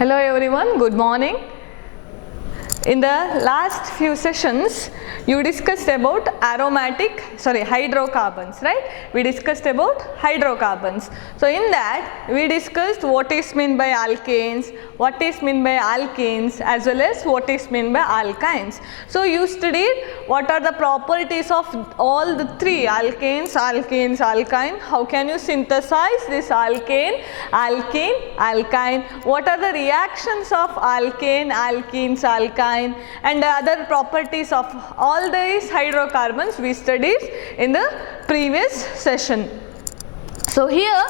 Hello everyone, good morning. In the last few sessions, you discussed about hydrocarbons, right? We discussed about hydrocarbons. So in that, we discussed what is meant by alkanes, what is meant by alkenes, as well as what is meant by alkynes. So you studied what are the properties of all the three, alkanes, alkenes, alkyne. How can you synthesize this alkane, alkene, alkyne? What are the reactions of alkane, alkenes, alkyne? And the other properties of all these hydrocarbons we studied in the previous session. So here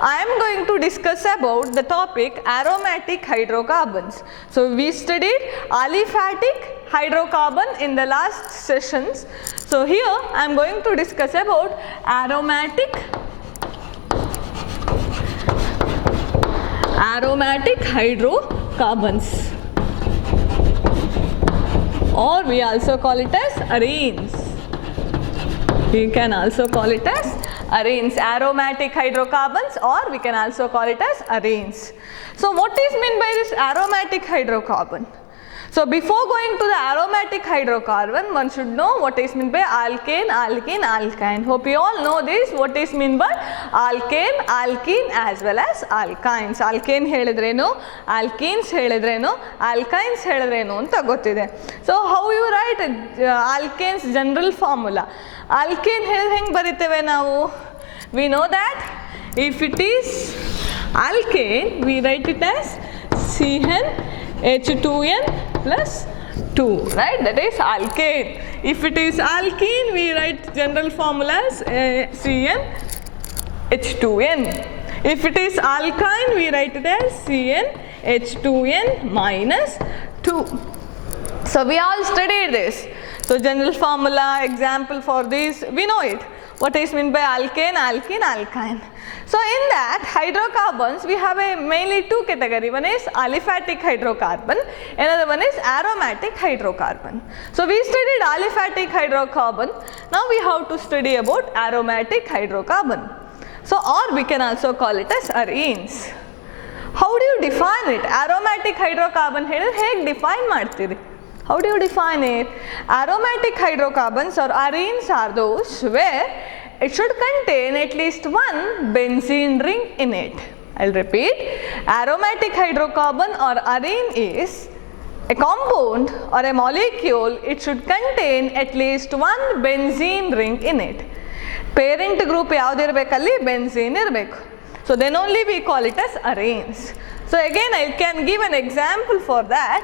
I am going to discuss about the topic aromatic hydrocarbons. So we studied aliphatic hydrocarbon in the last sessions. So here I am going to discuss about aromatic hydrocarbons, or we also call it as arenes. We can also call it as arenes, aromatic hydrocarbons, or we can also call it as arenes. So what is meant by this aromatic hydrocarbon? So before going to the aromatic hydrocarbon, one should know what is meant by alkane, alkene, alkyne. Hope you all know this, what is meant by alkane, alkene as well as alkynes. Alkane ಹೇಳಿದ್ರೇನು, alkenes ಹೇಳಿದ್ರೇನು, alkynes ಹೇಳಿದ್ರೇನು ಅಂತ ಗೊತ್ತಿದೆ. So how you write alkanes general formula? Alkane ಹೆಂಗೆ ಬರಿತೇವೆ ನಾವು? We know that if it is alkane, we write it as CnH2n plus 2, right? That is alkane. If it is alkene, we write general formula as CnH2n. If it is alkyne, we write it as CnH2n minus 2. So we all studied this. So general formula, example for this, we know it. What is meant by alkane, alkene, alkyne. So in that hydrocarbons, we have mainly two categories. One is aliphatic hydrocarbon, another one is aromatic hydrocarbon. So we studied aliphatic hydrocarbon. Now we have to study about aromatic hydrocarbon. So or we can also call it as arenes. How do you define it? Aromatic hydrocarbon ಹೇಗೆ define ಮಾಡ್ತೀರಿ? How do you define it? Aromatic hydrocarbons or arenes are those where it should contain at least one benzene ring in it. I'll repeat. Aromatic hydrocarbon or arene is a compound or a molecule. It should contain at least one benzene ring in it. Parent group ಯಾವ್ದಿರಬೇಕಲ್ಲಿ benzene ಇರಬೇಕು. So then only we call it as arenes. So again I can give an example for that.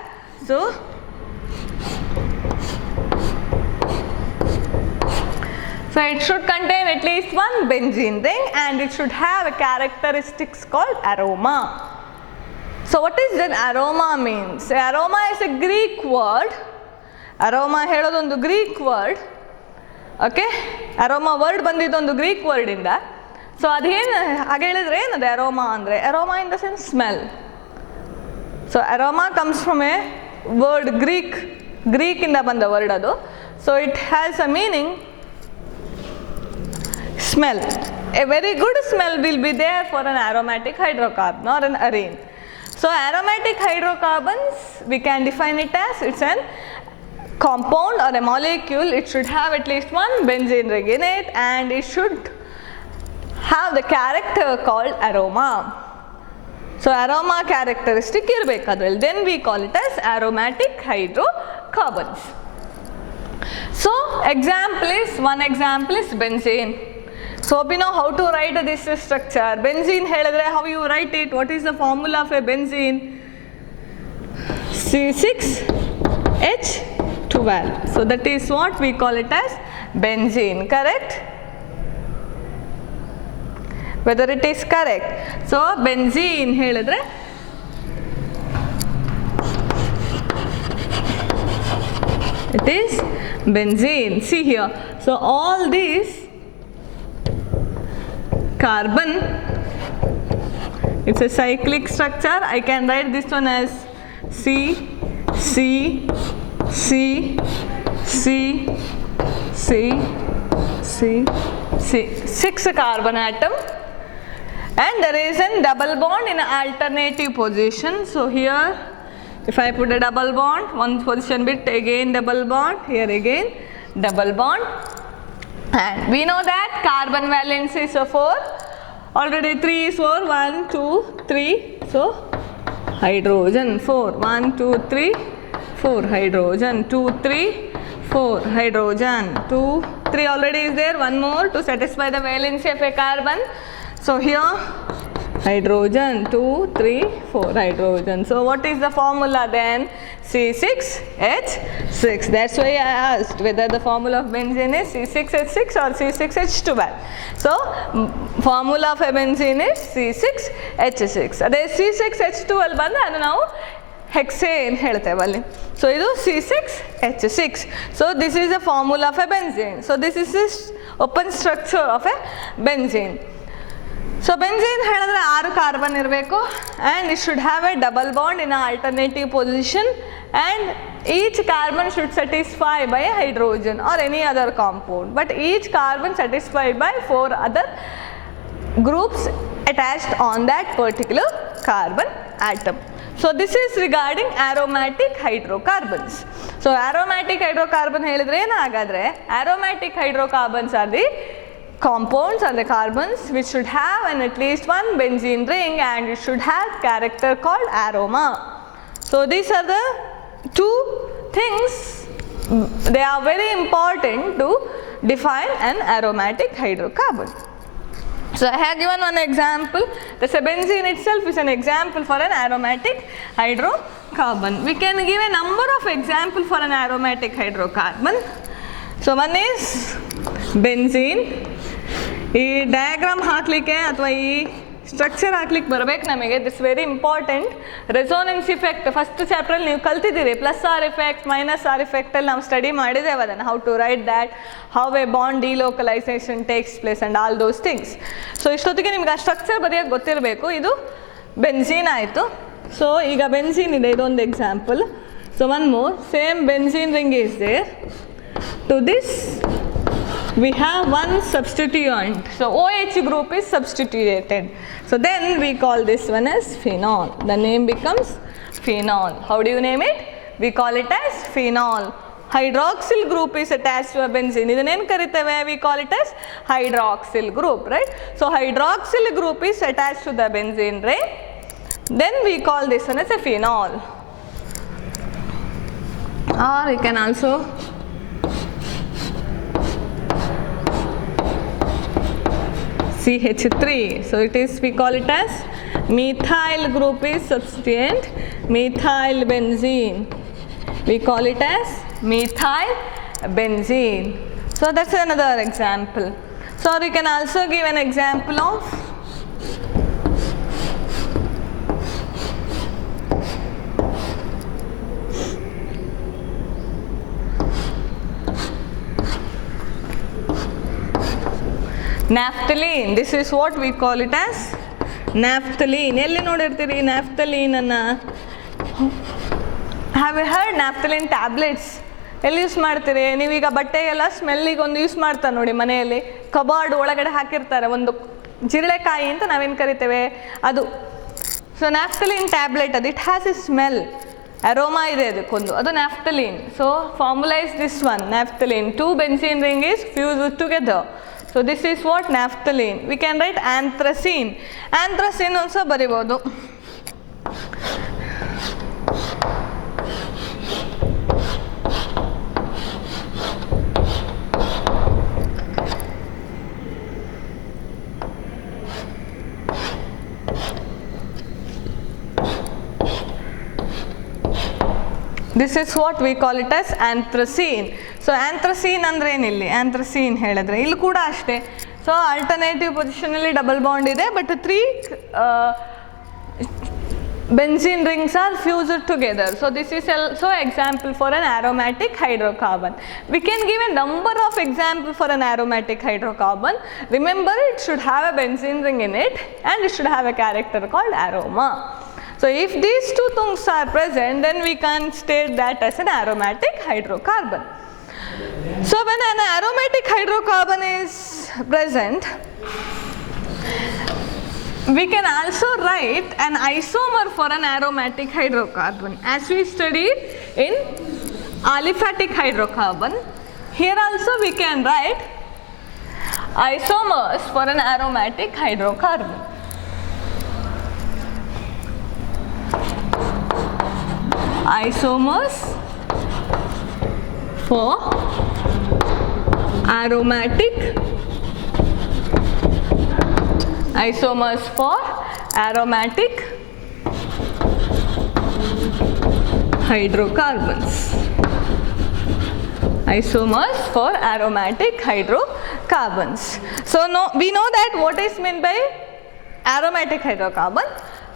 So it should contain at least one benzene ring and it should have a characteristics called aroma. So what is then aroma means? Aroma is a Greek word. Aroma ಹೇಳೋದೊಂದು Greek word. Okay? Aroma word ಬಂದಿದ್ದೊಂದು Greek word ಇಂದ. So ಅದೇನು ಹಾಗೆ ಹೇಳಿದ್ರೆ ಏನದು aroma ಅಂದರೆ? Aroma in the sense smell. So aroma comes from a word Greek ಇಂದ ಬಂದ word ಅದು. So it has a meaning smell. A very good smell will be there for an aromatic hydrocarbon or an arene. So aromatic hydrocarbons, we can define it as it's an compound or a molecule. It should have at least one benzene ring in it and it should have the character called aroma. So aroma characteristic ಇರಬೇಕಾದ್ರಲ್ಲಿ. Then we call it as aromatic hydrocarbons. So one example is benzene. So we know how to write this structure. Benzene ಹೇಳಿದ್ರೆ how you write it? What is the formula of a benzene? C6H12. So that is what we call it as benzene, correct? Whether it is correct. So benzene ಹೇಳಿದ್ರೆ it is benzene. See here. So all these carbon, it's a cyclic structure. I can write this one as C, C, C, C, C, C, C. 6 carbon atom and there is a double bond in an alternative position. So here if I put a double bond, one position bit, again double bond, here again double bond, and we know that carbon valence is 4, already 3 is 4, 1, 2, 3, so hydrogen 4, 1, 2, 3, 4 hydrogen, 2, 3, 4 hydrogen, 2, 3 already is there, one more to satisfy the valency of a carbon. So here hydrogen, 2, 3, 4 hydrogen. So what is the formula then? C6H6. That's why I asked whether the formula of benzene is C6H6 or C6H12. So formula of a benzene is C6H6. ಅದೇ C6H12 ಬಂದು ಅದು ನಾವು hexane ಹೇಳ್ತೇವಲ್ಲಿ. So ಇದು C6H6. So this is the formula of a benzene. So this is the open structure of a benzene. So benzene ಹೇಳಿದ್ರೆ 6 carbon ಇರಬೇಕು and it should have a double bond in an alternative position and each carbon should satisfy by a hydrogen or any other compound, but each carbon satisfied by 4 other groups attached on that particular carbon atom. So this is regarding aromatic hydrocarbons. So aromatic hydrocarbon ಹೇಳಿದ್ರೆ ಏನಾಗಾದ್ರೆ aromatic hydrocarbons are the compounds or the carbons which should have at least one benzene ring and it should have character called aroma. So these are the two things, they are very important to define an aromatic hydrocarbon. So I have given one example. This benzene itself is an example for an aromatic hydrocarbon. We can give a number of examples for an aromatic hydrocarbon. So one is benzene. ಈ diagram ಹಾಕಲಿಕ್ಕೆ ಅಥವಾ ಈ structure ಹಾಕ್ಲಿಕ್ಕೆ ಬರಬೇಕು ನಮಗೆ. This very important. Resonance effect first ಚಾಪ್ಟ್ರಲ್ಲಿ ನೀವು ಕಲ್ತಿದ್ದೀರಿ. Plus R effect, minus R ಎಫೆಕ್ಟಲ್ಲಿ ನಾವು ಸ್ಟಡಿ ಮಾಡಿದ್ದೇವೆ ಅದನ್ನು. How to write that, how a bond delocalization takes place and all those things. So ಇಷ್ಟೊತ್ತಿಗೆ ನಿಮ್ಗೆ ಆ ಸ್ಟ್ರಕ್ಚರ್ ಬರೆಯೋಕ್ಕೆ ಗೊತ್ತಿರಬೇಕು. ಇದು ಬೆನ್ಝೀನ್ ಆಯಿತು. ಸೊ ಈಗ ಬೆನ್ಝೀನ್ ಇದೆ, ಇದೊಂದು example. So one more same benzene ring is there. To this we have one substituent. So OH group is substituted. So then we call this one as phenol. The name becomes phenol. How do you name it? We call it as phenol. Hydroxyl group is attached to a benzene. Idanenu kariteve? We call it as hydroxyl group, right? So hydroxyl group is attached to the benzene ring. Then we call this one as a phenol. Or you can also CH3. So it is, we call it as methyl group is substituent, methyl benzene. We call it as methyl benzene. So that's another example. So you can also give an example of naphthalene. This is what we call it as naphthalene. ಎಲ್ಲಿ ನೋಡಿರ್ತೀರಿ naphthalene ಅನ್ನ? Have you heard naphthalene tablets? ಎಲ್ಲಿ use ಮಾಡ್ತೀರಿ? ನೀವೀಗ ಬಟ್ಟೆಗೆಲ್ಲ ಸ್ಮೆಲ್ಲಿಗೆ ಒಂದು use ಮಾಡ್ತಾರೆ ನೋಡಿ ಮನೆಯಲ್ಲಿ, cupboard ಒಳಗಡೆ ಹಾಕಿರ್ತಾರೆ ಒಂದು ಜಿರಳೆಕಾಯಿ ಅಂತ ನಾವೇನು ಕರಿತೇವೆ ಅದು. ಸೊ naphthalene ಟ್ಯಾಬ್ಲೆಟ್ ಅದು, it has A smell, aroma ಇದೆ ಅದಕ್ಕೊಂದು, ಅದು naphthalene. So formula is this one, naphthalene. 2 benzene ring is fused together. So this is what naphthalene. We can write anthracene. Anthracene also ಬರಿಬೋದು. This is what we call it as anthracene. So anthracene ಅಂದ್ರೆ ಏನಿಲ್ಲಿ? anthracene ಹೇಳಿದ್ರೆ ಇಲ್ಲಿ ಕೂಡ ಅಷ್ಟೇ. So alternative ಪೊಸಿಷನಲ್ಲಿ double bond ಇದೆ, but 3 benzene rings are fused together. So this is also example for an aromatic hydrocarbon. We can give a number of examples for an aromatic hydrocarbon. Remember, it should have a benzene ring in it and it should have a character called aroma. So if these two things are present, then we can state that as an aromatic hydrocarbon. So when an aromatic hydrocarbon is present, we can also write an isomer for an aromatic hydrocarbon as we studied in aliphatic hydrocarbon. Here also we can write isomers for an aromatic hydrocarbon. Isomers for aromatic hydrocarbons. Isomers for aromatic hydrocarbons. So we know that what is meant by aromatic hydrocarbon.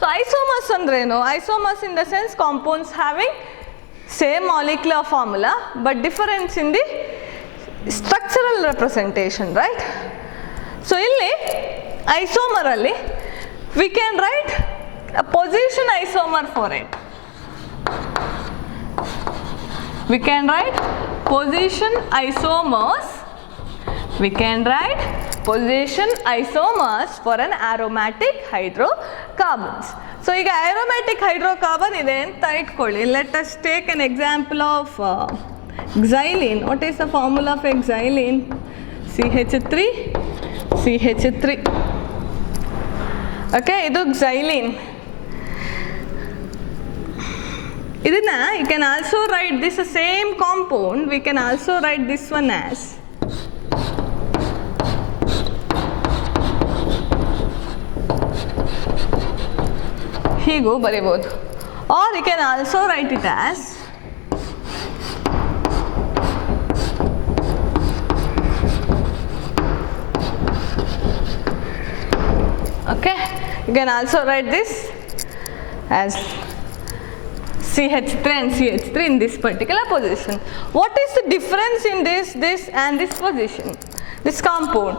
So isomers andreno? Isomers in the sense compounds having same molecular formula but difference in the structural representation, right? So illi isomer alli we can write a position isomer for it. We can write position isomers. We can write position isomers for an aromatic hydrocarbons. So ಈಗ aromatic hydrocarbon ಇದೆ ಅಂತ ಇಟ್ಕೊಳ್ಳಿ. Let us take an example of xylene. What is the formula of xylene? CH3. Okay, ಇದು xylene. ಇದನ್ನ you can also write this same compound. We can also write this one as ಹೀಗೂ ಬರೀಬೋದು, or you can also write it as okay, you can also write this as CH3 and CH3 in this particular position. What is the difference in this and this position, this compound?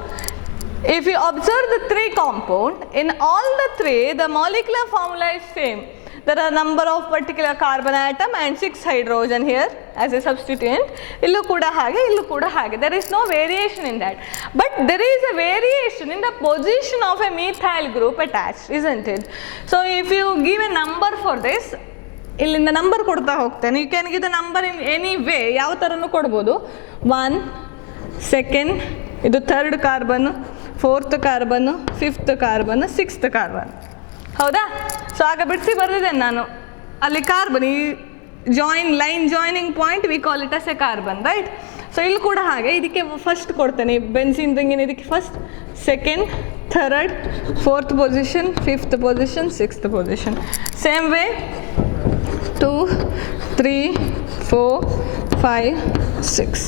If you observe the three compound, in all the three the molecular formula is same. There are number of particular carbon atom and 6 hydrogen here as a substituent. Illu kuda hage, there is no variation in that, but there is a variation in the position of a methyl group attached, isn't it? So if you give a number for this, ಇಲ್ಲಿಂದ number ಕೊಡ್ತಾ ಹೋಗ್ತೇನೆ. You can give the number in any way, ಯಾವ ಥರನೂ ಕೊಡ್ಬೋದು. 1 2 ಇದು 3rd carbon, 4th carbon, 5th carbon, 6th carbon, ಹೌದಾ? So ಆಗ ಬಿಡಿಸಿ ಬರೆದಿದ್ದೇನೆ ನಾನು ಅಲ್ಲಿ ಕಾರ್ಬನ್, ಈ line joining point we call it as a carbon, right? So ಇಲ್ಲಿ ಕೂಡ ಹಾಗೆ ಇದಕ್ಕೆ ಫಸ್ಟ್ ಕೊಡ್ತೇನೆ ಬೆನ್ಸಿನ್ ರಿಂಗಿನ, ಇದಕ್ಕೆ first, 2nd, 3rd, 4th position, 5th position, 6th position. Same way 2 3 4 5 6.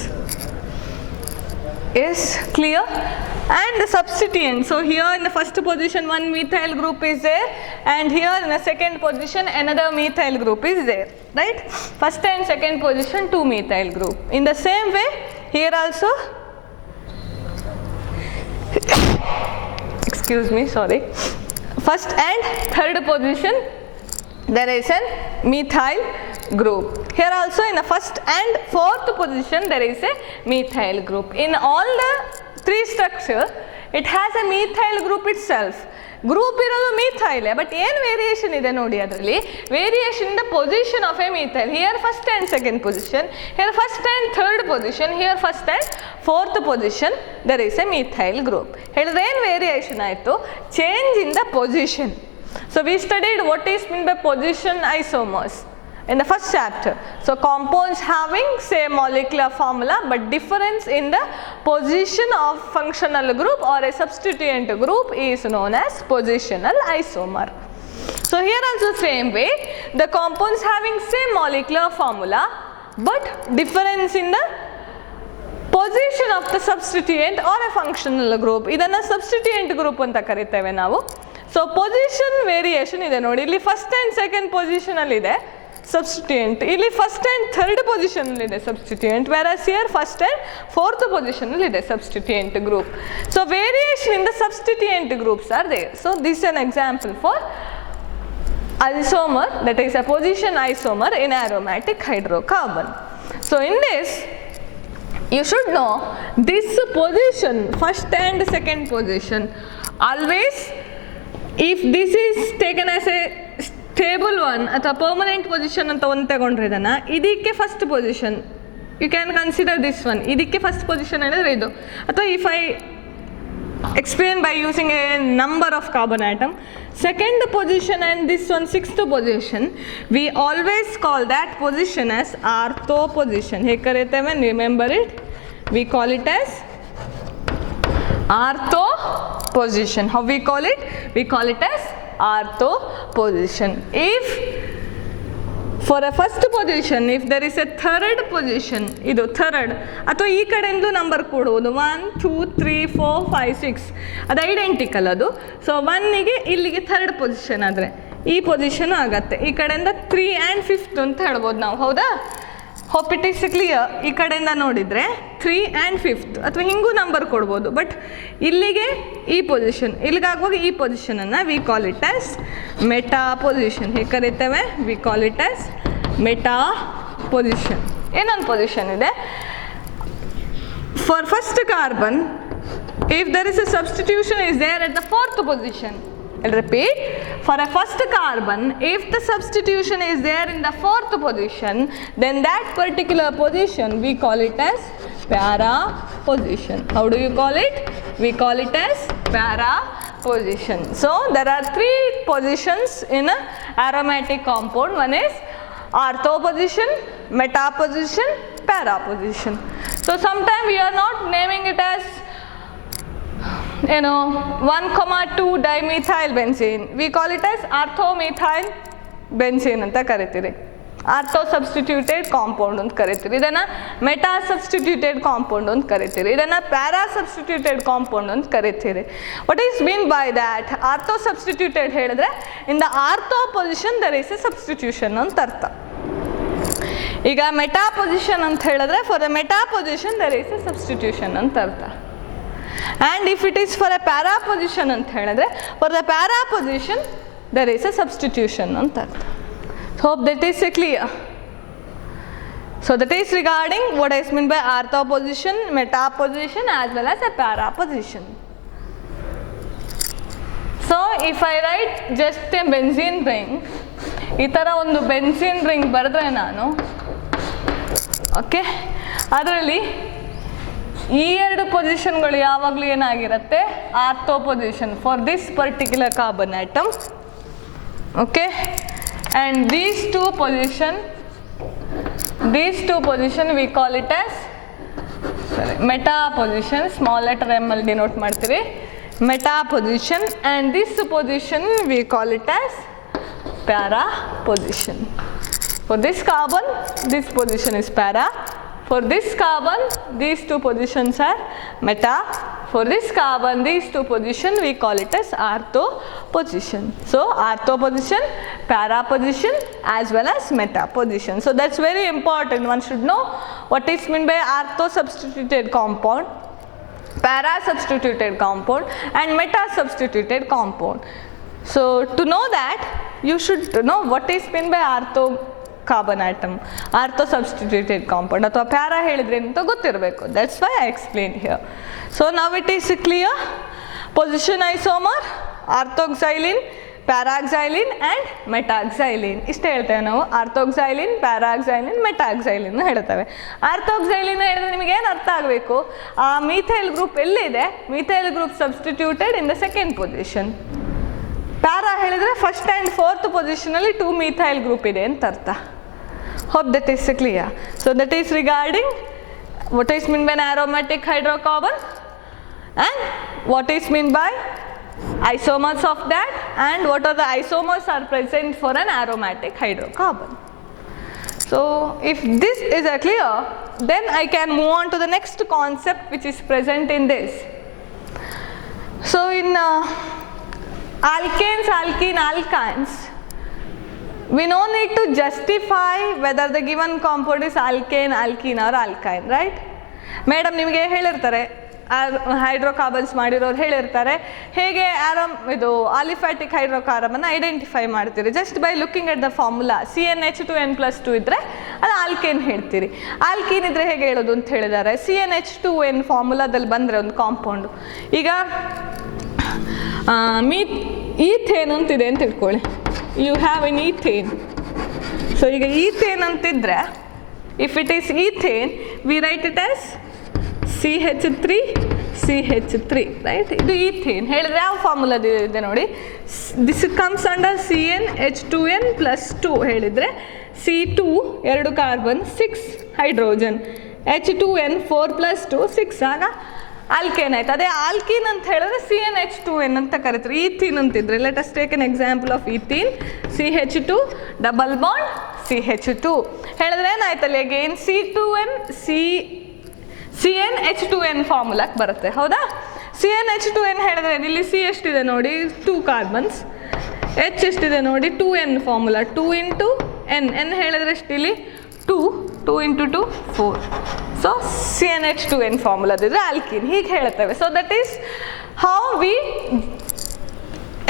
Yes, clear? And the substituent, so here in the first position one methyl group is there, and here in the second position another methyl group is there, right? First and second position 2 methyl group. In the same way here also excuse me, sorry, first and third position there is a methyl group. Here also in the first and fourth position there is a methyl group. In all the three structure it has a methyl group itself. Group ಇರೋದು methyl, but ಏನು variation ಇದೆ ನೋಡಿ ಅದರಲ್ಲಿ, variation in the position of A methyl. Here first and second position, here first and third position, here first and fourth position there is a methyl group. ಹೇಳಿದ್ರೆ ಏನು variation ಆಯಿತು? Change in the position. So we studied what is meant by position isomers in the first chapter. So compounds having same molecular formula but difference in the position of functional group or a substituent group is known as positional isomer. So here also same way, the compounds having same molecular formula but difference in the position of the substituent or a functional group, idanna substituent group anta kariteve ನಾವು. So position variation ಇದೆ ನೋಡಿ, ಇಲ್ಲಿ first and second ಪೊಸಿಷನಲ್ಲಿದೆ substituent, ಇಲ್ಲಿ first and third ಪೊಸಿಷನಲ್ಲಿದೆ substituent, versus here first and fourth ಪೊಸಿಷನಲ್ಲಿದೆ substituent group. So variation in the substituent groups are there. So this on example for isomer, that is a position isomer in aromatic hydrocarbon. So in this you should know this position, first and second position, always if this is taken as a stable one ಅಥವಾ permanent position ಅಂತ ಒಂದು ತಗೊಂಡ್ರೆ ಇದನ್ನು, ಇದಕ್ಕೆ first position, you can consider this one, ಇದಕ್ಕೆ first position ಹೇಳಿದ್ರೆ ಇದು. ಅಥವಾ if I explain by using a number of carbon atom, second position and this one sixth position, we always call that position as ortho position. ಹೇಗೆ ಕರೀತೇವೆ, remember it, we call it as ortho position. How we call it? We call it as ortho position. If for a first position, if there is a third position, ಇದು third, ಅಥವಾ ಈ ಕಡೆಯಿಂದ number ಕೊಡುವುದು 1 2 3 4 5 6, ಅದು identical ಅದು. So 1ಗೆ ಇಲ್ಲಿಗೆ third position ಆದರೆ ಈ ಪೊಸಿಷನ್ ಆಗತ್ತೆ, ಈ ಕಡೆಯಿಂದ 3 and 5 ಅಂತ ಹೇಳ್ಬೋದು ನಾವು, ಹೌದಾ? Hope it is clear. ಈ ಕಡೆಯಿಂದ ನೋಡಿದರೆ 3 and 5 ಅಥವಾ ಹಿಂಗೂ ನಂಬರ್ ಕೊಡ್ಬೋದು, ಬಟ್ ಇಲ್ಲಿಗೆ ಈ ಪೊಸಿಷನ್, ಇಲ್ಲಿಗಾಗುವಾಗ ಈ ಪೊಸಿಷನನ್ನು we call it as meta position. ಹೇಗೆ ಕರಿತೇವೆ? We call it as meta position. ಏನೊಂದು ಪೊಸಿಷನ್ ಇದೆ, for first carbon if there is a substitution is there at the fourth position. I'll repeat, for a first carbon, if the substitution is there in the fourth position, then that particular position we call it as para position. How do you call it? We call it as para position. So there are 3 positions in an aromatic compound. One is ortho position, meta position, para position. So sometimes we are not naming it as 1,2 dimethyl benzene. We call it as orthomethyl benzene ಅಂತ ಕರಿತೀರಿ. Ortho substituted compound ಅಂತ ಕರಿತೀರಿ. ಇದನ್ನು meta substituted compound ಅಂತ ಕರಿತೀರಿ. ಇದನ್ನು para substituted compound ಅಂತ ಕರಿತೀರಿ. What is mean by that? Ortho substituted ಹೇಳಿದ್ರೆ in the ortho position there is a substitution ಅಂತ ಅರ್ಥ. ಈಗ ಮೆಟಾ ಪೊಸಿಷನ್ ಅಂತ ಹೇಳಿದ್ರೆ for the meta position there is a substitution ಅಂತ ಅರ್ಥ. And if it is for a para position ಅಂತ ಹೇಳಿದ್ರೆ for the para position there is a substitution ಅಂತ ಅರ್ಥ. Hope that is clear. So that is regarding what is meant by ortho position, meta position as well as a para position. So if I write just a benzene ring, ಈ ಥರ ಒಂದು benzene ring ಬರೆದ್ರೆ ನಾನು, okay, ಅದರಲ್ಲಿ ಈ 2 ಪೊಸಿಷನ್ಗಳು ಯಾವಾಗಲೂ ಏನಾಗಿರುತ್ತೆ? Ortho position for this particular carbon atom. Okay, and these two position V call it as meta position. Small letter M ಅಲ್ಲಿ ಡಿನೋಟ್ ಮಾಡ್ತೀವಿ, meta position. And this position V call it as para position. For this carbon this position is para. For this carbon, these 2 positions are meta. For this carbon, these 2 positions we call it as ortho position. So ortho position, para position as well as meta position. So that's very important. One should know what is meant by ortho substituted compound, para substituted compound and meta substituted compound. So to know that, you should know what is meant by ortho carbon atom, ortho substituted compound ಅಥವಾ para ಹೇಳಿದ್ರೆ ಅಂತ ಗೊತ್ತಿರಬೇಕು. That's why I explain here. So now it is clear. Position isomer, ortho xylene, para xylene and meta xylene ಇಷ್ಟೇ ಹೇಳ್ತೇವೆ ನಾವು. ಆರ್ಥೋಕ್ಸೈಲಿನ್, ಪ್ಯಾರಾಕ್ಸೈಲಿನ್, ಮೆಟಾಕ್ಸೈಲಿನ್ ಹೇಳ್ತೇವೆ. ಆರ್ಥೋಕ್ಸೈಲಿನ್ ಹೇಳಿದ್ರೆ ನಿಮಗೆ ಏನು ಅರ್ಥ ಆಗಬೇಕು? ಆ ಮೀಥೈಲ್ ಗ್ರೂಪ್ ಎಲ್ಲಿದೆ? Methyl group substituted in the second position. Para ಹೇಳಿದರೆ ಫಸ್ಟ್ ಆ್ಯಂಡ್ ಫೋರ್ತ್ ಪೊಸಿಷನಲ್ಲಿ 2 ಮೀಥೈಲ್ ಗ್ರೂಪ್ ಇದೆ ಅಂತ ಅರ್ಥ. Hope that is clear. So that is regarding what is meant by an aromatic hydrocarbon and what is meant by isomers of that and what are the isomers are present for an aromatic hydrocarbon. So if this is clear, then I can move on to the next concept which is present in this. So in alkanes, alkene, alkynes, we no need to justify whether the given compound is alkane, alkene or alkyne, right? Madam ನಿಮಗೆ ಹೇಳಿರ್ತಾರೆ, hydrocarbons ಮಾಡಿರೋರು ಹೇಳಿರ್ತಾರೆ ಹೇಗೆ ಇದು aliphatic hydrocarbon identify ಮಾಡ್ತೀರಿ just by looking at the formula. CnH2n+2 ಇದ್ದರೆ ಅದು alkane ಹೇಳ್ತೀರಿ. ಆಲ್ಕೀನ್ ಇದ್ರೆ ಹೇಗೆ ಹೇಳೋದು ಅಂತ ಹೇಳಿದ್ದಾರೆ. CnH2n ಫಾರ್ಮುಲಾದಲ್ಲಿ ಬಂದರೆ ಒಂದು ಕಾಂಪೌಂಡು. ಈಗ ಈಥೇನ್ ಅಂತಿದೆ ಅಂತ ಇಟ್ಕೊಳ್ಳಿ, you have an ethane. So ಈಗ ಈಥೇನ್ ಅಂತಿದ್ರೆ if it is ethane we write it as CH3 right. ಇದು ಈಥೇನ್ ಹೇಳಿದ್ರೆ ಯಾವ ಫಾರ್ಮುಲಾ ಇದೆ ನೋಡಿ, ದಿಸ್ ಕಮ್ಸ್ ಅಂಡರ್ CnH2n + 2 ಹೇಳಿದರೆ C2 2 ಕಾರ್ಬನ್ 6 ಹೈಡ್ರೋಜನ್, H2n 4 + 2 6 ಆಗ ಆಲ್ಕೇನ್ ಆಯ್ತು. ಅದೇ ಆಲ್ಕೀನ್ ಅಂತ ಹೇಳಿದ್ರೆ CnH2n ಅಂತ ಕರೀತಾರೆ. ಈಥೀನ್ ಅಂತಿದ್ರೆ let us take an example of ethene, CH2 double bond CH2 ಹೇಳಿದ್ರೆ ಏನಾಯ್ತಲ್ಲ ಅಗೇನ್ CnH2n ಫಾರ್ಮುಲಾಕ್ಕೆ ಬರುತ್ತೆ ಹೌದಾ. CnH2n ಹೇಳಿದ್ರೆ ಇಲ್ಲಿ C ಎಷ್ಟಿದೆ ನೋಡಿ 2 ಕಾರ್ಬನ್ಸ್, H ಎಷ್ಟಿದೆ ನೋಡಿ 2n ಫಾರ್ಮುಲಾ 2 × n, n ಹೇಳಿದ್ರೆ ಎಷ್ಟು ಇಲ್ಲಿ 2 × 2 4. ಸೊ CnH2n ಫಾರ್ಮುಲಾದಿದ್ರೆ ಆಲ್ಕೀನ್ ಹೀಗೆ ಹೇಳ್ತೇವೆ. So that is how we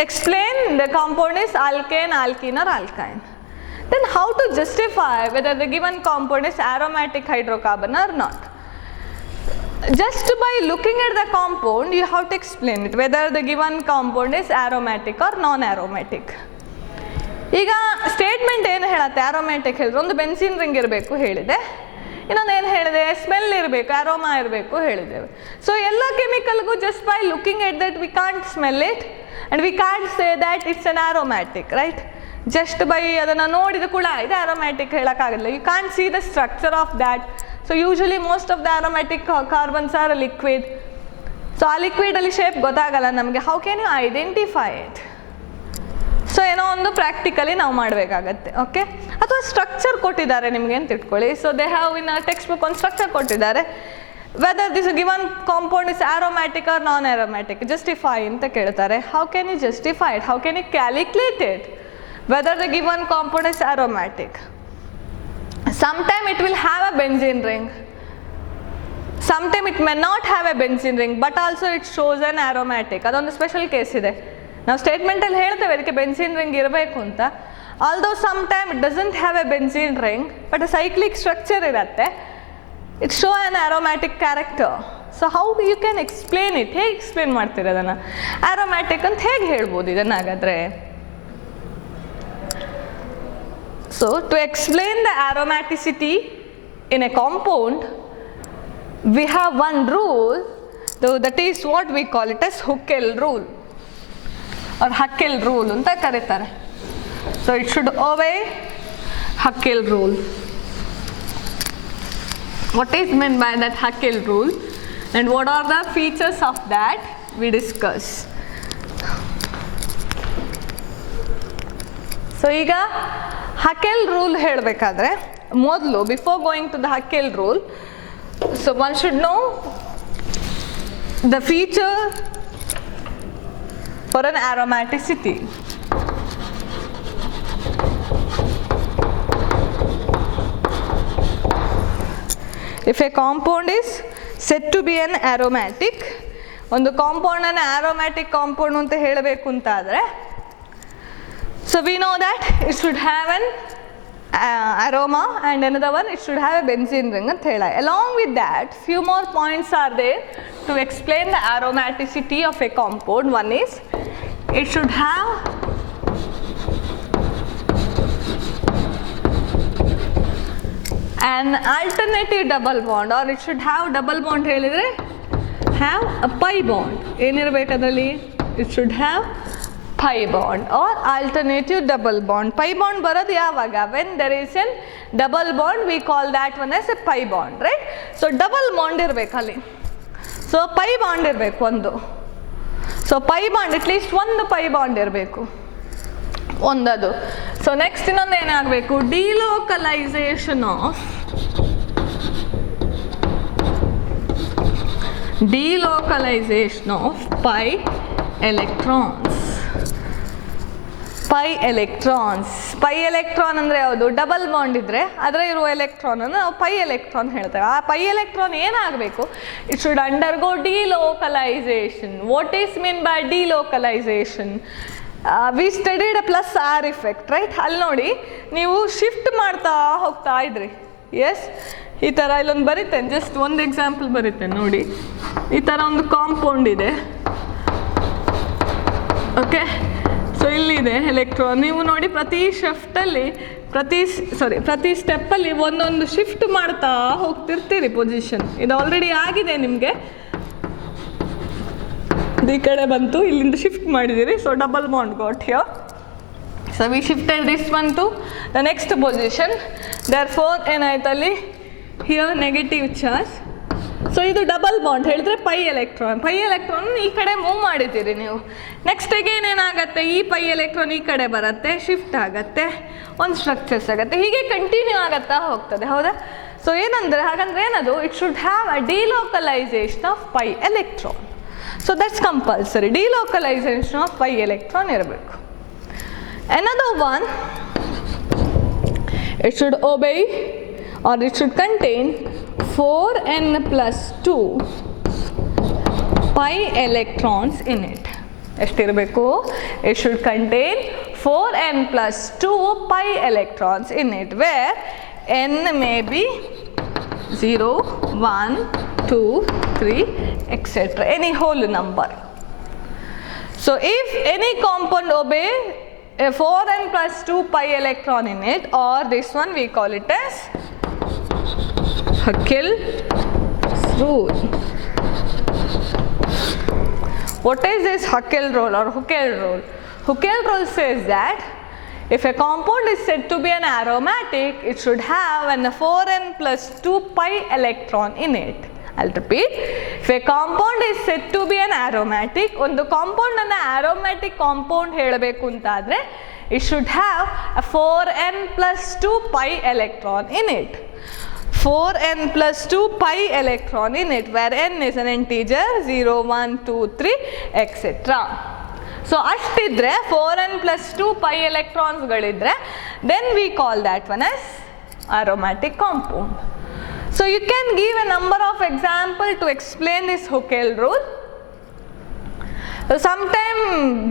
explain the compound is alkane, alkene or alkyne. Then how to justify whether the given compound is aromatic hydrocarbon or not? Just by looking at the compound you have to explain it whether the given compound is aromatic or non-aromatic. ಈಗ statement ಏನು ಹೇಳುತ್ತೆ, aromatic ಹೇಳಿದ್ರೆ ಒಂದು benzene ring ಇರಬೇಕು ಹೇಳಿದೆ, ಇನ್ನೊಂದು ಏನು ಹೇಳಿದೆ ಸ್ಮೆಲ್ ಇರಬೇಕು, ಅರೋಮಾ ಇರಬೇಕು ಹೇಳಿದ್ದೇವೆ. ಸೊ ಎಲ್ಲ ಕೆಮಿಕಲ್ಗೂ just by looking at that we can't smell it and we can't say that it's an aromatic right. Just by ಅದನ್ನು ನೋಡಿದ ಕೂಡ ಇದು ಆರೋಮ್ಯಾಟಿಕ್ ಹೇಳೋಕ್ಕಾಗಲ್ಲ, you can't see the structure of that. So usually most of the aromatic carbons are liquid. So ಆ ಲಿಕ್ವಿಡಲ್ಲಿ shape ಗೊತ್ತಾಗಲ್ಲ ನಮಗೆ, how can you identify it? So ಏನೋ ಒಂದು ಪ್ರಾಕ್ಟಿಕಲಿ ನಾವು ಮಾಡಬೇಕಾಗತ್ತೆ ಓಕೆ. ಅಥವಾ ಸ್ಟ್ರಕ್ಚರ್ ಕೊಟ್ಟಿದ್ದಾರೆ ನಿಮಗೆ ಅಂತ ಇಟ್ಕೊಳ್ಳಿ, so they have in textbook ಒಂದು ಸ್ಟ್ರಕ್ಚರ್ ಕೊಟ್ಟಿದ್ದಾರೆ, whether this given compound is aromatic or non aromatic justify ಅಂತ ಕೇಳ್ತಾರೆ. How can you justify it, how can you calculate it whether the given compound is aromatic? Sometime it will have a benzene ring, sometime it may not have a benzene ring, but also it shows an aromatic. ಅದೊಂದು special case ಇದೆ, ನಾವು ಸ್ಟೇಟ್ಮೆಂಟಲ್ಲಿ ಹೇಳ್ತೇವೆ ಅದಕ್ಕೆ benzene ring ಇರಬೇಕು ಅಂತ. Although sometime it doesn't have a benzene ring but cyclic structure ಇರುತ್ತೆ, it show an aromatic character. So how you can explain it, ಹೇಗೆ ಎಕ್ಸ್ಪ್ಲೇನ್ ಮಾಡ್ತೀರ ಅದನ್ನು, ಆರೋಮ್ಯಾಟಿಕ್ ಅಂತ ಹೇಗೆ ಹೇಳ್ಬೋದು ಇದನ್ನು ಹಾಗಾದರೆ? So to explain the aromaticity in a compound we have one rule, that is what we call it as Huckel rule or Huckel rule anta karitare. So it should obey Huckel rule. What is meant by that Huckel rule and what are the features of that we discuss. So iga Huckel rule ಹೇಳಬೇಕಾದ್ರೆ ಮೊದಲು before going to the Huckel rule, so one should know the feature for an aromaticity. If a compound is said to be an aromatic, ಒಂದು compound ಅನ್ನು aromatic compound ಅಂತ ಹೇಳಬೇಕು ಅಂತಾದರೆ, so we know that it should have an aroma and another one it should have a benzene ring anta hela. Along with that few more points are there to explain the aromaticity of a compound. One is it should have an alternative double bond or it should have double bond ಹೇಳಿದ್ರೆ have a pi bond. ಏನಿರಬೇಕು ಅದರಲ್ಲಿ, it should have pi bond or alternative double bond. Pi bond ಬರೋದು ಯಾವಾಗ, when there is an double bond we call that one as a pi bond right. So double bond ಇರಬೇಕಲ್ಲಿ, so pi bond ಇರಬೇಕು ಒಂದು, so pi bond at least ಒಂದು pi bond ಇರಬೇಕು ಒಂದದು. So next ಇನ್ನೊಂದು ಏನಾಗಬೇಕು, delocalization of pi electrons. Pi electron ಅಂದರೆ ಯಾವುದು, double bond ಇದ್ದರೆ ಅದರ ಇರುವ ಎಲೆಕ್ಟ್ರಾನ್ ಅನ್ನು ನಾವು ಪೈ ಎಲೆಕ್ಟ್ರಾನ್ ಹೇಳ್ತೇವೆ. ಆ ಪೈ ಎಲೆಕ್ಟ್ರಾನ್ ಏನಾಗಬೇಕು, it should undergo delocalization. What is mean by delocalization? We studied a plus R effect right. ಅಲ್ಲಿ ನೋಡಿ ನೀವು ಶಿಫ್ಟ್ ಮಾಡ್ತಾ ಹೋಗ್ತಾ ಇದ್ರಿ, ಎಸ್ ಈ ಥರ ಇಲ್ಲೊಂದು ಬರೀತೇನೆ, ಜಸ್ಟ್ ಒಂದು ಎಕ್ಸಾಂಪಲ್ ಬರೀತೇನೆ ನೋಡಿ. ಈ ಥರ ಒಂದು ಕಾಂಪೌಂಡ್ ಇದೆ ಓಕೆ, ಸೊ ಇಲ್ಲಿದೆ ಎಲೆಕ್ಟ್ರಾನ್. ನೀವು ನೋಡಿ ಪ್ರತಿ ಸ್ಟೆಪ್ಪಲ್ಲಿ ಒಂದೊಂದು ಶಿಫ್ಟ್ ಮಾಡ್ತಾ ಹೋಗ್ತಿರ್ತೀರಿ ಪೊಸಿಷನ್. ಇದು ಆಲ್ರೆಡಿ ಆಗಿದೆ ನಿಮಗೆ, ಈ ಕಡೆ ಬಂತು, ಇಲ್ಲಿಂದ ಶಿಫ್ಟ್ ಮಾಡಿದ್ದೀರಿ. So double bond got here. So we shifted this one to the next position. Therefore ಏನಾಯ್ತಲ್ಲಿ here negative charge. So ಇದು ಡಬಲ್ ಬಾಂಡ್ ಹೇಳಿದ್ರೆ ಪೈ ಎಲೆಕ್ಟ್ರಾನ್ ಈ ಕಡೆ ಮೂವ್ ಮಾಡಿದ್ದೀರಿ ನೀವು. ನೆಕ್ಸ್ಟ್ ಅಗೇನ್ ಏನಾಗುತ್ತೆ, ಈ ಪೈ ಎಲೆಕ್ಟ್ರಾನ್ ಈ ಕಡೆ ಬರುತ್ತೆ, ಶಿಫ್ಟ್ ಆಗುತ್ತೆ, ಒಂದು ಸ್ಟ್ರಕ್ಚರ್ಸ್ ಆಗುತ್ತೆ, ಹೀಗೆ ಕಂಟಿನ್ಯೂ ಆಗುತ್ತಾ ಹೋಗ್ತದೆ. ಹೌದಾ? ಸೊ ಹಾಗಂದ್ರೆ ಏನದು, it should have a delocalization of pi electron. So that's compulsory, delocalization of pi electron ಇರಬೇಕು. Another one, it should obey or it should contain 4n plus 2 pi electrons in it. ಎಷ್ಟಿರಬೇಕು? It should contain 4n plus 2 pi electrons in it, where n may be 0, 1, 2, 3, etc. Any whole number. So if any compound obey a 4n plus 2 pi electron in it, or this one we call it as Huckel's rule. What is this Huckel rule or Huckel rule? Huckel rule says that if a compound is said to be an aromatic, it should have an 4n plus 2 pi electron in it. I'll repeat. If a compound is said to be an aromatic, ಒಂದು compound ಅನ್ನ aromatic compound ಹೇಳಬೇಕು ಅಂತಾದ್ರೆ it should have a 4n plus 2 pi electron in it. 4n plus 2 pi electron in it, where n is an integer 0, 1, 2, 3, etc. So ಅಷ್ಟಿದ್ರೆ 4n plus 2 pi electrons ಗಳಿದ್ರೆ then we call that one as aromatic compound. So you can give a number of examples to explain this Huckel rule. So sometimes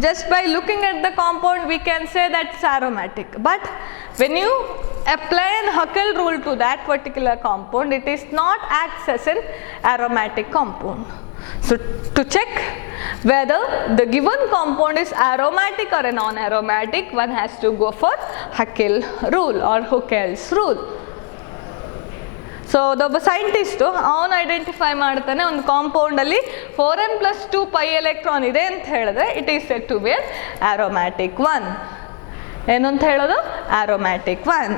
just by looking at the compound we can say that it's aromatic, but when you apply an Huckel rule to that particular compound, it is not acts as an aromatic compound. So to check whether the given compound is aromatic or a non-aromatic, one has to go for Huckel rule or Huckel's rule. So ಒಬ್ಬ scientist ಅವನು identify ಮಾಡ್ತಾನೆ ಒಂದು ಕಾಂಪೌಂಡಲ್ಲಿ 4n plus 2 pi electron ಇದೆ ಅಂತ ಹೇಳಿದ್ರೆ it is said to be aromatic one. ಏನು ಅಂತ ಹೇಳೋದು? Aromatic one.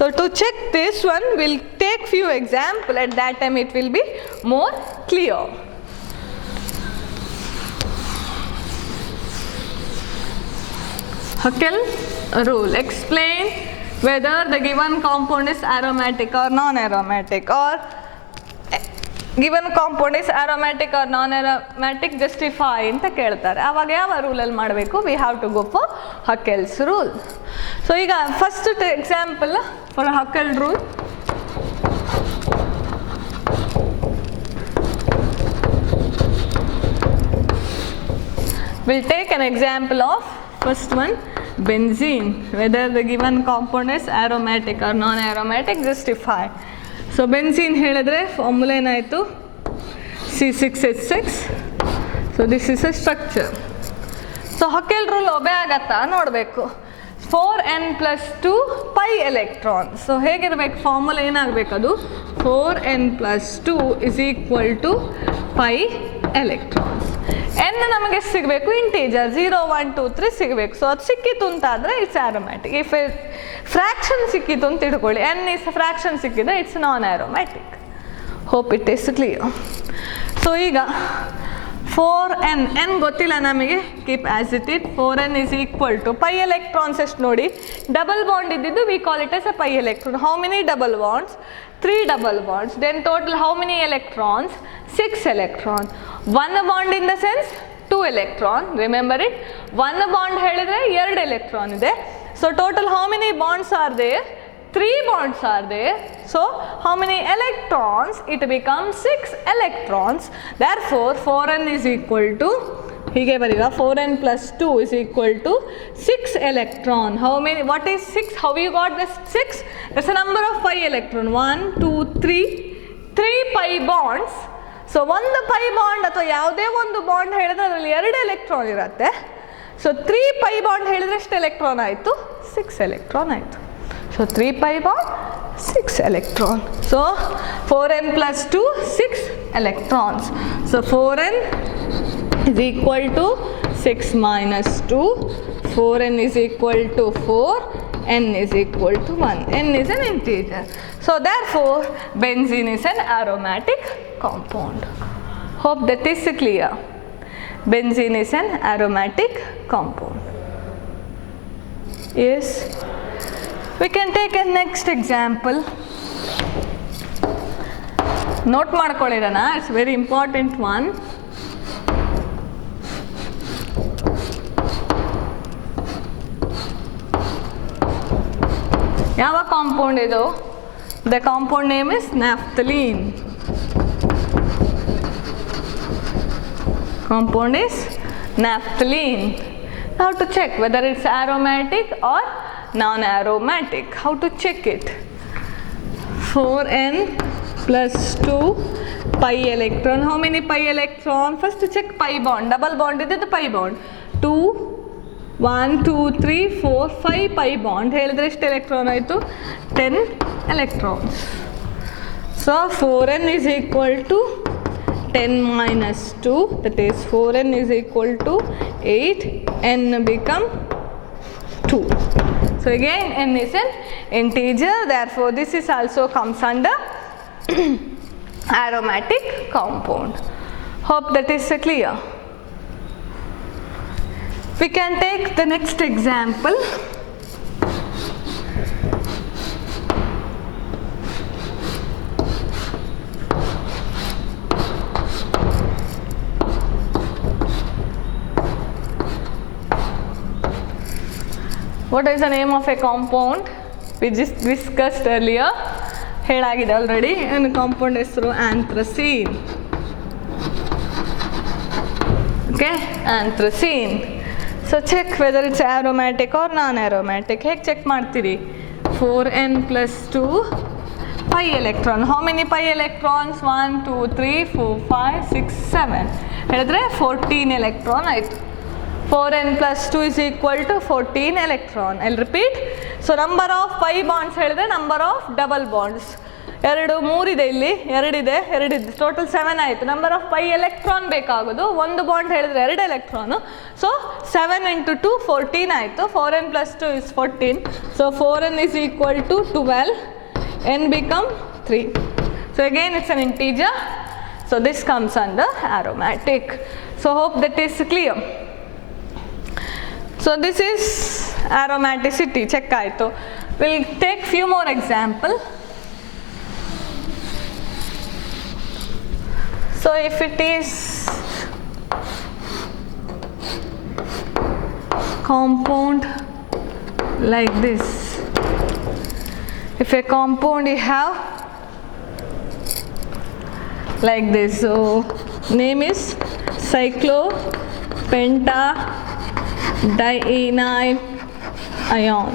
So to check this one will take few example, at that time it will be more clear. Huckel rule. Explain whether the given compound is aromatic or non-aromatic, or given compound is aromatic or non-aromatic, justify ಅಂತ ಕೇಳ್ತಾರೆ. ಆವಾಗ ಯಾವ ರೂಲಲ್ಲಿ ಮಾಡಬೇಕು? we have to go for Huckel's rule. So ಈಗ first example for Huckel rule. we'll take an example of first one, benzene. Whether the given compound is aromatic or non-aromatic, justify. So benzene ಹೇಳಿದ್ರೆ formula ಏನಾಯಿತು? C6H6. So this is a structure. So Huckel rule ಒಬೆ ಆಗತ್ತಾ ನೋಡಬೇಕು. 4n plus 2 pi electron. So ಹೇಗಿರ್ಬೇಕು formula? ಏನಾಗಬೇಕದು? 4n plus 2 is equal to pi electrons. n ನಮಗೆ ಸಿಗಬೇಕು integer 0, 1, 2, 3 ಸಿಗಬೇಕು. So ಅದು ಸಿಕ್ಕಿತು ಅಂತಾದರೆ ಇಟ್ಸ್ ಆರೋಮ್ಯಾಟಿಕ್. ಇಫ್ ಫ್ರ್ಯಾಕ್ಷನ್ ಸಿಕ್ಕಿತು ಅಂತ ಇಟ್ಕೊಳ್ಳಿ, n ಇಸ್ ಫ್ರ್ಯಾಕ್ಷನ್ ಸಿಕ್ಕಿದ್ರೆ it's non aromatic. Hope it is clear. So ಈಗ 4n, n ಗೊತ್ತಿಲ್ಲ ನಮಗೆ, keep as it it. 4n is equal to pi electrons ಎಷ್ಟು ನೋಡಿ, ಡಬಲ್ ಬಾಂಡ್ ಇದ್ದಿದ್ದು we call it as a pi electron. How many double bonds? 3 double bonds. Then total how many electrons? 6 electrons. One bond in the sense 2 electron. Remember it? One bond ಹೇಳಿದ್ರೆ 2 electron ಇದೆ. So total how many bonds are there? 3 bonds are there. So how many electrons? It becomes 6 electrons. Therefore 4n is equal to, ಹೀಗೆ ಬರೀವಾ, 4n plus 2 is equal to 6 electron. How many? What is 6? How you got this 6? That's a number of pi electron. 1, 2, 3 pi bonds. So ಒಂದು pi bond ಅಥವಾ ಯಾವುದೇ ಒಂದು bond ಹೇಳಿದ್ರೆ ಅದರಲ್ಲಿ 2 electron ಇರುತ್ತೆ. So 3 pi bond ಹೇಳಿದ್ರೆ ಎಷ್ಟು ಎಲೆಕ್ಟ್ರಾನ್ ಆಯಿತು? 6 ಎಲೆಕ್ಟ್ರಾನ್ ಆಯಿತು. So 3 pi bond 6 electron. So 4n plus 2, 6 electrons. So 4n is equal to 6 minus 2. 4n is equal to 4. N is equal to 1. N is an integer. So therefore benzene is an aromatic compound. Hope that is clear. Benzene is an aromatic compound. Yes. We can take a next example. Note ಮಾಡ್ಕೊಳ್ಳಿರನಾ, it's very important one. ಯಾವ compound ಇದು? The compound name is naphthalene. Compound is naphthalene. How to check whether it's aromatic or non-aromatic? How to check it? 4n plus 2 pi electron. How many pi electron? First check pi bond. Double bond is the pi bond. 2, 1, 2, 3, 4, 5 pi bond. ಹೇಳಿದ್ರೆ ಎಷ್ಟು electron ಆಯಿತು? 10 electrons. So 4n is equal to 10 minus 2, that is 4n is equal to 8. N become 2. So again n is an integer, therefore this is also comes under aromatic compound. Hope that is clear. We can take the next example. What is the name of a compound? We just discussed earlier. ಹೇಳಾಗಿದೆ already. ಏನು compound ಹೆಸರು? anthracene. Okay, anthracene. So check whether it's aromatic or non-aromatic. ಹೇಗೆ check ಮಾಡ್ತೀರಿ? 4n plus 2 pi electron. How many pi electrons? 1, 2, 3, 4, 5, 6, 7. ಹೇಳಿದ್ರೆ 14 electron ಆಯಿತು. 4n plus 2 is equal to 14 electron. I'll repeat. So number of pi bonds ಹೇಳಿದ್ರೆ number of double bonds. 2, 3 ಇದೆ ಇಲ್ಲಿ, 2 ಇದೆ, total 7 ಆಯಿತು. Number of pi electron ಬೇಕಾಗೋದು. ಒಂದು bond ಹೇಳಿದ್ರೆ 2 ಎಲೆಕ್ಟ್ರಾನು. ಸೊ 7 into 2 14 ಆಯಿತು. 4n plus 2 is 14. So 4n is equal to 12. N become 3. So again it's an integer. So this comes under aromatic. So hope that is clear. So this is aromaticity. Check ಆಯಿತು. We'll take few more example. So if it is compound like this, if a compound you have like this, so name is cyclopentadienyl ion.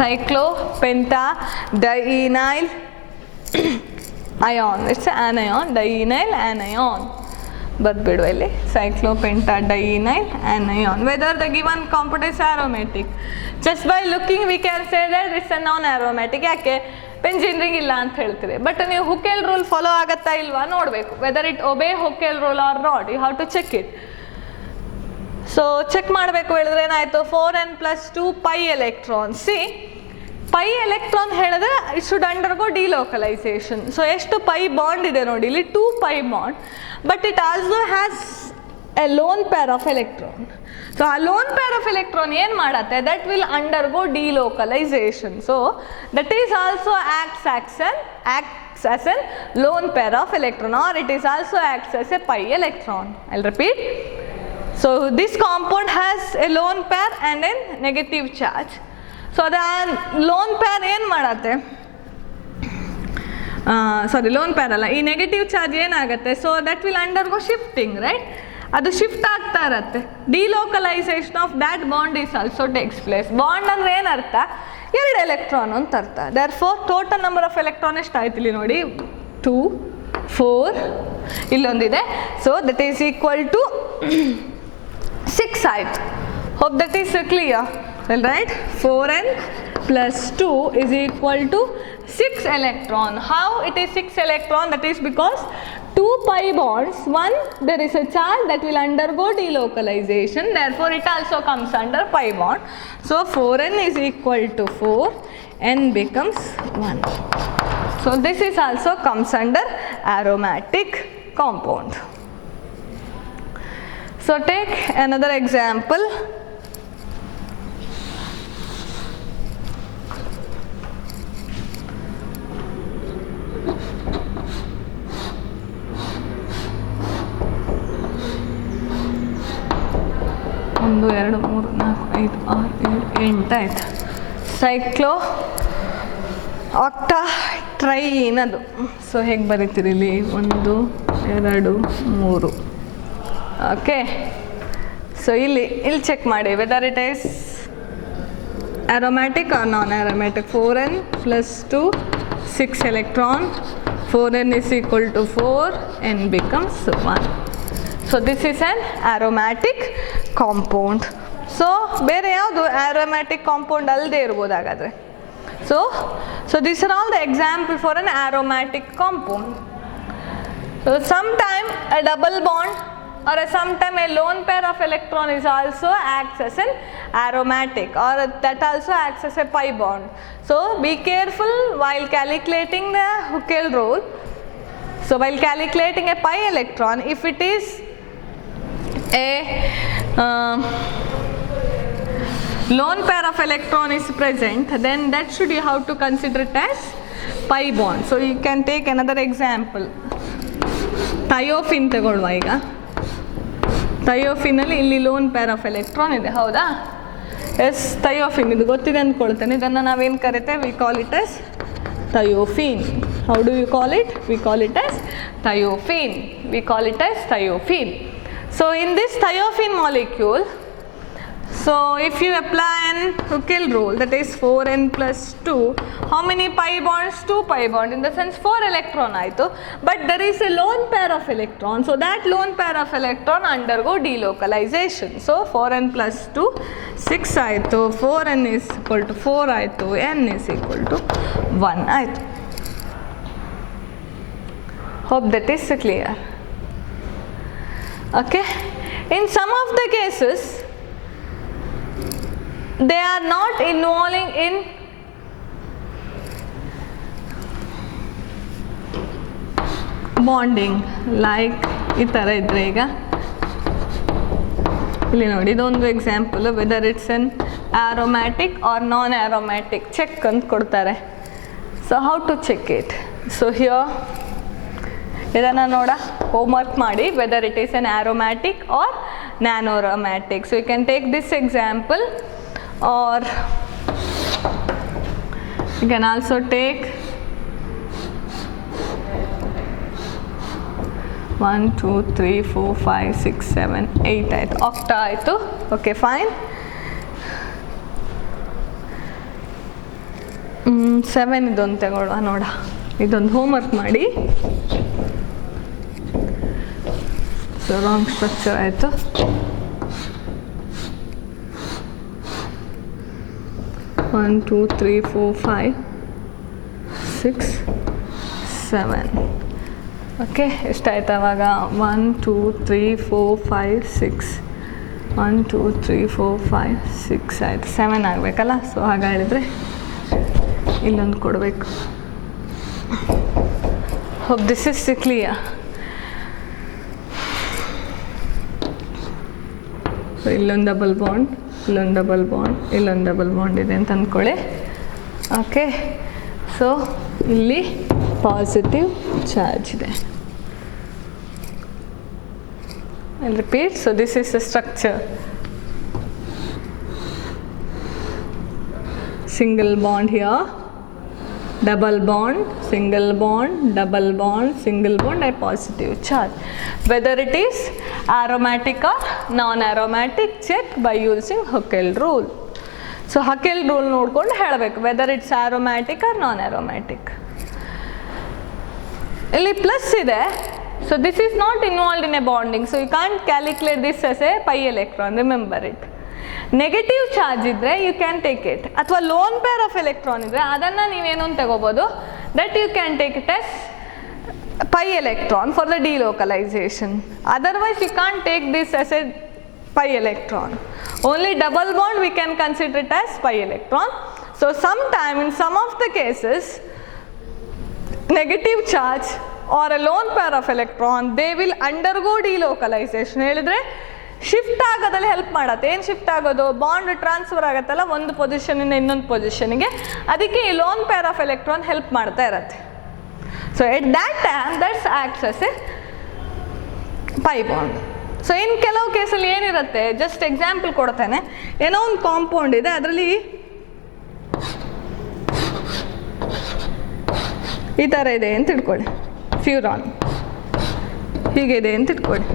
Cyclopentadienyl ion. It's an anion, dienyl anion. ಬರ್ಬಿಡು ಇಲ್ಲಿ cyclopentadienyl anion. Whether the given compound is aromatic, just by looking we can say that it's a non-aromatic. ಯಾಕೆ? Benzene ring ಇಲ್ಲ ಅಂತ ಹೇಳ್ತೀವಿ. But ನೀವು ಹುಕೆಲ್ rule follow ಆಗತ್ತಾ ಇಲ್ವಾ ನೋಡಬೇಕು. Whether it obey Huckel rule or not, you have to check it. So check ಮಾಡಬೇಕು ಹೇಳಿದ್ರೆ ಏನಾಯಿತು? 4n plus 2 pi electrons. See pi electron ಹೇಳಿದ್ರೆ it should undergo delocalization. So ಎಷ್ಟು ಪೈ ಬಾಂಡ್ ಇದೆ ನೋಡಿ ಇಲ್ಲಿ? 2 pi bond. But it also has a lone pair of electron. So ಆ lone pair of electron ಏನು ಮಾಡತ್ತೆ? That will undergo delocalization. So that is also acts as an lone pair of electron, or it is also acts as a pi electron. I'll repeat. So this compound has a lone pair and a negative charge. So the lone pair ಏನು ಮಾಡತ್ತೆ? Loan pair ಅಲ್ಲ, ಈ negative charge ಏನಾಗುತ್ತೆ? So that will undergo shifting, right? ಅದು shift ಆಗ್ತಾ ಇರತ್ತೆ. Delocalization of that bond is also takes place. Bond ಅಂದ್ರೆ ಏನರ್ಥ? 2 ಎಲೆಕ್ಟ್ರಾನ್ ಅಂತ ಅರ್ಥ. Therefore total number of electron ಎಷ್ಟು ಆಯ್ತು ಇಲ್ಲಿ ನೋಡಿ? 2, 4, ಇಲ್ಲೊಂದಿದೆ. So that is equal to 6 ಆಯಿತು. Hope that is clear. Well, right, 4n plus 2 is equal to 6 electron. How it is 6 electron? That is because 2 pi bonds, one there is a charge that will undergo delocalization, therefore it also comes under pi bond. So 4n is equal to 4, n becomes 1. So this is also comes under aromatic compound. So take another example. ಒಂದು ಎರಡು ಮೂರು ನಾಲ್ಕು ಐದು ಆರು ಏಳು ಎಂಟು ಆಯ್ತು. Cyclo ಆಕ್ಟಾ train ಅದು. ಸೊ ಹೇಗೆ ಬರೀತೀರಿ ಇಲ್ಲಿ? 1 2 3. ಓಕೆ, ಸೊ ಇಲ್ಲಿ ಚೆಕ್ ಮಾಡಿ whether it is aromatic or non-aromatic. 4n plus 2, 6 electron. 4n is equal to 4, n becomes 1. So this is an aromatic compound. So ಬೇರೆ ಯಾವುದು aromatic compound ಅಲ್ಲದೆ ಇರ್ಬೋದು ಹಾಗಾದರೆ? So these are all the example for an aromatic compound. So sometime a double bond or sometime a lone pair of electron is also acts as an aromatic, or that also acts as a pi bond. So be careful while calculating the Huckel rule. So while calculating a pi electron, if it is a lone pair of electron is present, then that should you have to consider it as pi bond. So you can take another example. ಥಯೋಫಿನ್ ತಗೊಳ್ಳುವ ಈಗ. ಥಯೋಫಿನಲ್ಲಿ ಇಲ್ಲಿ loan pair of electron ಇದೆ, ಹೌದಾ? S, ಥಯೋಫಿನ್ ಇದು ಗೊತ್ತಿದೆ ಅಂದ್ಕೊಳ್ತೇನೆ. ಇದನ್ನು ನಾವೇನು ಕರಿತೇವೆ? We call it as thiophene. How do you call it? We call it as thiophene. We call it as thiophene. So in this thiophene molecule, so if you apply an Huckel rule, that is 4n plus 2, how many pi bonds? 2 pi bond, in the sense 4 electron ಆಯಿತು. But there is a lone pair of electron, so that lone pair of electron undergo delocalization. So 4n plus 2, 6 ಆಯಿತು, 4n is equal to 4 ಆಯಿತು, n is equal to 1 ಆಯಿತು. Hope that is clear. Okay, in some of the cases they are not involving in bonding, like ಈ ಥರ ಇದ್ದರೆ ಈಗ ಇಲ್ಲಿ ನೋಡಿ, ಇದೊಂದು example. Whether it's an aromatic or non aromatic check ಅಂತ ಕೊಡ್ತಾರೆ. So how to check it? So here ಇದನ್ನು ನೋಡ ಹೋಮ್ವರ್ಕ್ ಮಾಡಿ, whether it is an aromatic or nano aromatic. So you can take this example, or you can also take 1 2 3 4 5 6 7 8 ಆಯಿತು, ಆಕ್ಟಾ ಆಯಿತು. Okay, fine. 7 ಇದೊಂದು ತಗೊಳ್ಳುವ ನೋಡ. ಇದೊಂದು ಹೋಮ್ವರ್ಕ್ ಮಾಡಿ. ಸೊ ರಾಂಗ್ ಸ್ಟ್ರಕ್ಚರ್ ಆಯಿತು. One two three four five six seven. Okay, ಎಷ್ಟಾಯ್ತು ಅವಾಗ? 1 2 3 4 5 6 1 2 3 4 5 6 ಆಯಿತು. 7 ಆಗಬೇಕಲ್ಲ. ಸೊ ಹಾಗೆ ಹೇಳಿದರೆ ಇಲ್ಲೊಂದು ಕೊಡಬೇಕು. Hope this is clear. So ಇಲ್ಲೊಂದು ಡಬಲ್ ಬಾಂಡ್, ಇಲ್ಲೊಂದು ಡಬಲ್ ಬಾಂಡ್, ಇಲ್ಲೊಂದು ಡಬಲ್ ಬಾಂಡ್ ಇದೆ ಅಂತ ಅಂದ್ಕೊಳ್ಳಿ. ಓಕೆ, ಸೊ ಇಲ್ಲಿ ಪಾಸಿಟಿವ್ ಚಾರ್ಜ್ ಇದೆ. I'll repeat. So this is the structure. Single bond here, double bond, single bond, double bond, single bond, a positive charge. Whether it is aromatic or non-aromatic, check by using Huckel rule. So Huckel rule ನೋಡ್ಕೊಂಡು ಹೇಳಬೇಕು whether it's aromatic or non-aromatic. ಇಲ್ಲಿ plus ಇದೆ, So this is not involved in a bonding, so you can't calculate this as a pi electron, remember it. Negative charge ಇದ್ದರೆ you can take it, ಅಥವಾ lone pair of electron ಇದ್ದರೆ ಅದನ್ನು ನೀವೇನು ಅಂತ ತಗೋಬೋದು, that you can take it as pi electron for the delocalization. Otherwise you can't take this as a pi electron. Only double bond we can consider it as pi electron. So sometime in some of the cases negative charge or a lone pair of electron, they will undergo delocalization. ಹೇಳಿದ್ರೆ shift ಆಗೋದಲ್ಲಿ help ಮಾಡುತ್ತೆ. ಏನು shift ಆಗೋದು, bond transfer ಆಗುತ್ತಲ್ಲ ಒಂದು ಪೊಸಿಷನಿಂದ ಇನ್ನೊಂದು ಪೊಸಿಷನ್ಗೆ, ಅದಕ್ಕೆ ಈ lone pair of electron help ಮಾಡ್ತಾ ಇರತ್ತೆ. So at that time that's acts as a pi bond. So ಇನ್ನು ಕೆಲವು ಕೇಸಲ್ಲಿ ಏನಿರುತ್ತೆ, ಜಸ್ಟ್ ಎಕ್ಸಾಂಪಲ್ ಕೊಡ್ತೇನೆ. ಏನೋ ಒಂದು ಕಾಂಪೌಂಡ್ ಇದೆ, ಅದರಲ್ಲಿ ಈ ಥರ ಇದೆ ಅಂತ ಇಟ್ಕೊಳ್ಳಿ, ಫ್ಯೂರಾನ್ ಹೀಗಿದೆ ಅಂತ ಇಟ್ಕೊಳ್ಳಿ.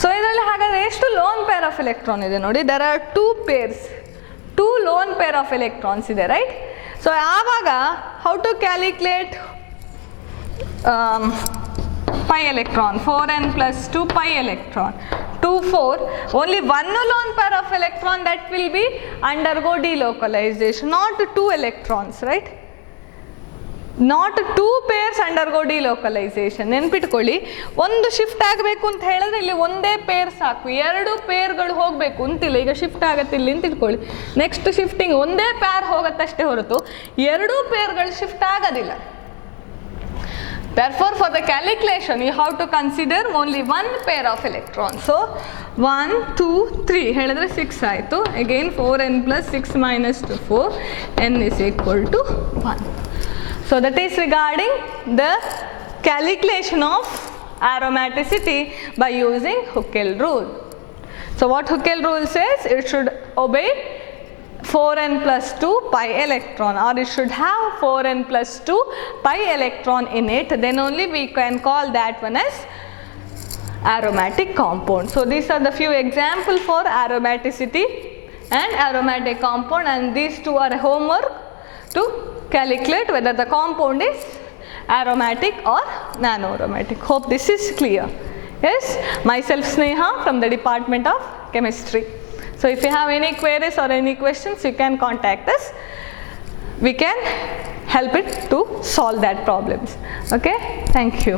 ಸೊ ಇದರಲ್ಲಿ ಹಾಗಾದರೆ ಎಷ್ಟು ಲೋನ್ ಪೇರ್ ಆಫ್ ಎಲೆಕ್ಟ್ರಾನ್ ಇದೆ ನೋಡಿ, there are two lone pair of electrons ಇದೆ, ರೈಟ್. ಸೊ ಆವಾಗ how to calculate pi electron, 4n plus 2 pi electron, 2 4, only one lone pair of electron that will be undergo delocalization, not 2 electrons, right, not 2 pairs undergo delocalization. ನೆನ್ಪಿಟ್ಕೊಳ್ಳಿ, ಒಂದು shift ಆಗಬೇಕು ಅಂತ ಹೇಳಿದ್ರೆ ಇಲ್ಲಿ ಒಂದೇ peer ಸಾಕು, ಎರಡು ಪೇರ್ಗಳು ಹೋಗಬೇಕು ಅಂತಿಲ್ಲ. ಈಗ ಶಿಫ್ಟ್ ಆಗುತ್ತೆ ಇಲ್ಲಿ ಅಂತ ಇಟ್ಕೊಳ್ಳಿ, ನೆಕ್ಸ್ಟ್ ಶಿಫ್ಟಿಂಗ್ ಒಂದೇ ಪೇರ್ ಹೋಗುತ್ತಷ್ಟೇ ಹೊರತು ಎರಡೂ ಪೇರ್ಗಳು ಶಿಫ್ಟ್ ಆಗೋದಿಲ್ಲ. Therefore, for the calculation, you have to consider only one pair of electrons. So, 1, 2, 3, ಹೇಳಿದ್ರೆ 6 ಆಯಿತು. Again 4n plus 6 minus 2, 4, n is equal to 1. So, that is regarding the calculation of aromaticity by using Huckel rule. So, what Huckel rule says, it should obey 4n plus 2 pi electron, or it should have 4n plus 2 pi electron in it, then only we can call that one as aromatic compound. So these are the few examples for aromaticity and aromatic compound, and these two are homework to calculate whether the compound is aromatic or non-aromatic. Hope this is clear. Yes, myself Sneha from the Department of Chemistry. So if you have any queries or any questions, you can contact us. We can help it to solve that problems. Okay, thank you.